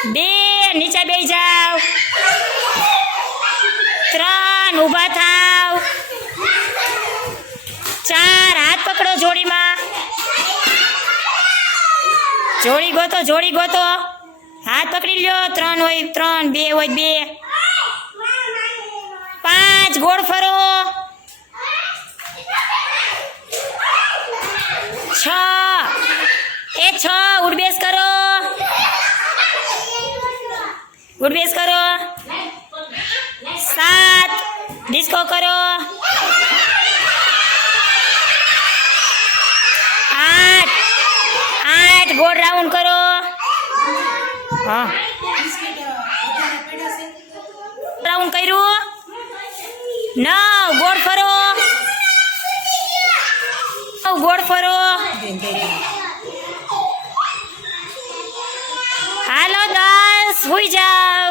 2 નીચે બેસી જાવ 3 ઊભા થાવ 4 હાથ પકડો જોડીમાં જોડી ગોતો હાથ પકડી લ્યો 3 હોય 3 2 હોય 2 5 ગોળ ફરો 6 ઉડબેસ કરો 7 ડિસ્કો કરો 8 ગોળ રાઉન્ડ કરો હા રાઉન્ડ કર્યું 9 ગોળ ફરો 9 ગોળ ફરો હાલો 10 સુઈ જાઓ